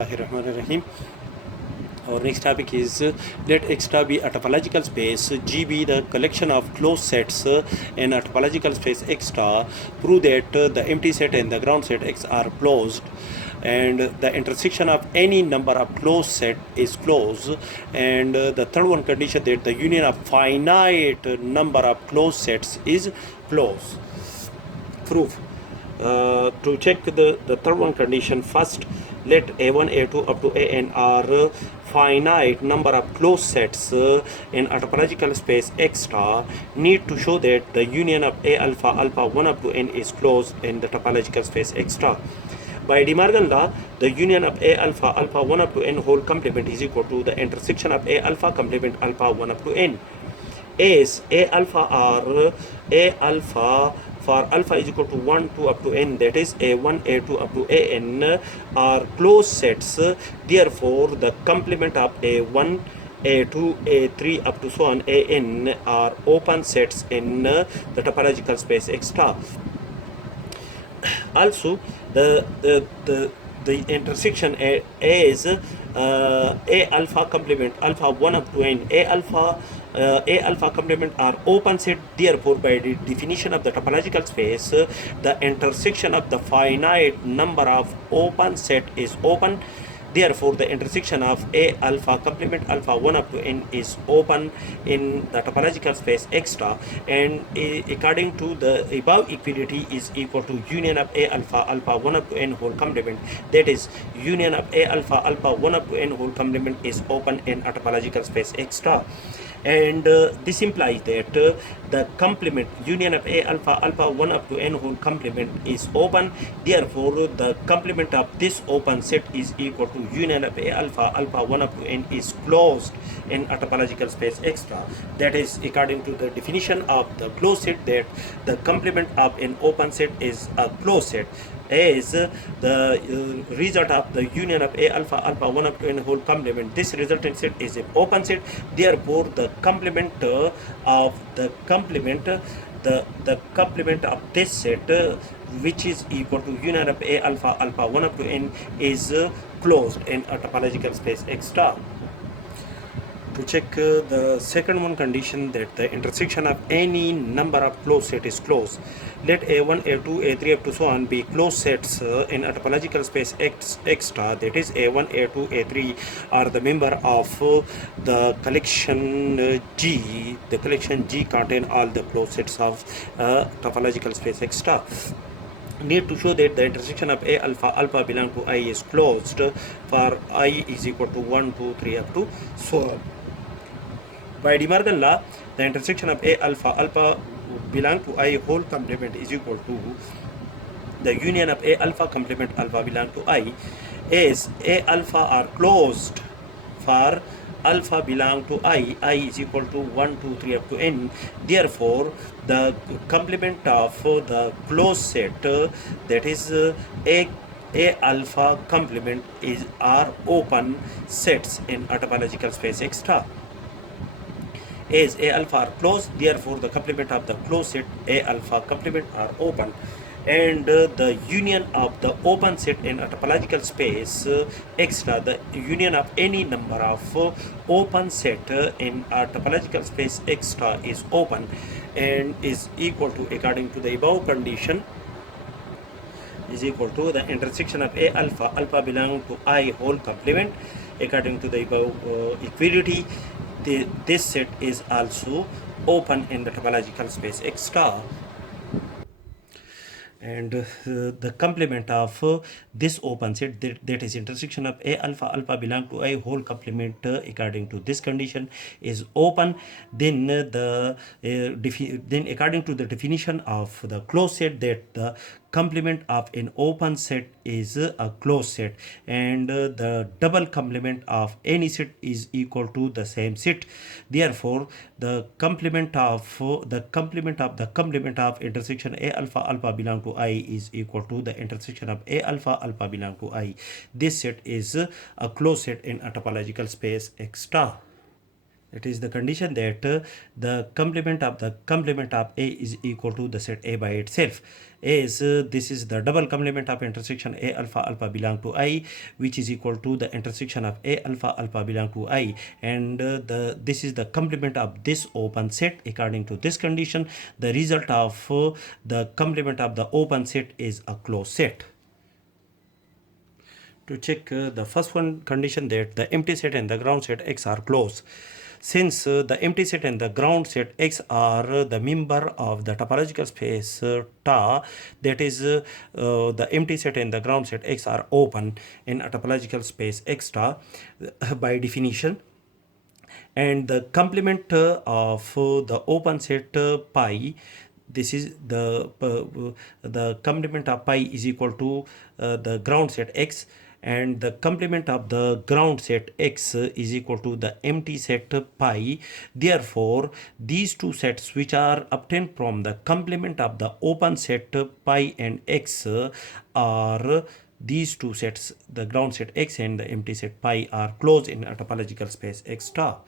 Bismillahirrahmanirrahim. Our next topic is let X star be a topological space, G be the collection of closed sets in a topological space X star. Prove that the empty set and the ground set X are closed, and the intersection of any number of closed set is closed. And the third one condition that the union of finite number of closed sets is closed. Proof. To check the third one condition, first let a1 a2 up to an are finite number of closed sets in a topological space X star. Need to show that the union of a alpha alpha 1 up to n is closed in the topological space X star. By De Morgan law, the union of a alpha alpha 1 up to n whole complement is equal to the intersection of a alpha complement alpha 1 up to n. As a alpha are a alpha for alpha is equal to 1 2 up to n, that is a1 a2 up to an are closed sets. Therefore the complement of a1 a2 a3 up to so on an are open sets in the topological space X star. Also the intersection is a alpha complement alpha 1 up to n. A alpha complement are open set. Therefore by the definition of the topological space, the intersection of the finite number of open set is open. Therefore the intersection of a alpha complement alpha 1 up to n is open in the topological space X star, and according to the above equality is equal to union of a alpha alpha 1 up to n whole complement, that is union of a alpha alpha 1 up to n whole complement is open in a topological space X star. And this implies that the complement union of a alpha alpha 1 up to n whole complement is open. Therefore the complement of this open set is equal to union of a alpha alpha 1 up to n is closed in a topological space X star. That is according to the definition of the closed set, that the complement of an open set is a closed set, as the result of the union of a alpha alpha 1 up to n whole complement, this resultant set is an open set. Therefore the complement of the complement of this set, which is equal to union of a alpha alpha 1 up to n, is closed in a topological space X star. To check the second one condition, that the intersection of any number of closed set is closed, let a1 a2 a3 up to so on be closed sets in a topological space X star, that is a1 a2 a3 are the member of the collection G. The collection G contain all the closed sets of topological space X star. Need to show that the intersection of a alpha alpha belong to I is closed for I is equal to 1 2 3 up to so on. By De Morgan law, the intersection of a alpha alpha belong to I whole complement is equal to the union of a alpha complement alpha belong to I, as a alpha are closed for alpha belong to I is equal to 1 2 3 up to n. Therefore the complement of the closed set, that is a alpha complement is are open sets in a topological space X star. As a alpha are closed, therefore the complement of the closed set a alpha complement are open, and the union of the open set in a topological space X star, the union of any number of open set in a topological space X star is open and is equal to, according to the above condition, is equal to the intersection of a alpha alpha belong to I whole complement. According to the above equality, this set is also open in the topological space X star. And the complement of this open set, that is intersection of a alpha alpha belong to I whole complement, according to this condition is open. Then then according to the definition of the closed set, that the complement of an open set is a closed set, and the double complement of any set is equal to the same set. Therefore the complement of the complement of intersection a alpha alpha belong to I is equal to the intersection of a alpha alpha belong to I. This set is a closed set in a topological space X star. It is the condition that the complement of A is equal to the set A by itself. As this is the double complement of intersection A alpha alpha belong to I, which is equal to the intersection of A alpha alpha belong to I, and this is the complement of this open set. According to this condition, the result of the complement of the open set is a closed set. To check the first one condition, that the empty set and the ground set X are closed. Since the empty set and the ground set X are the member of the topological space Ta, that is the empty set and the ground set X are open in a topological space X Ta by definition, and the complement of the open set pi, this is the complement of pi is equal to the ground set X, and the complement of the ground set X is equal to the empty set pi. Therefore, these two sets which are obtained from the complement of the open set pi and X are these two sets, the ground set X and the empty set pi, are closed in a topological space X star.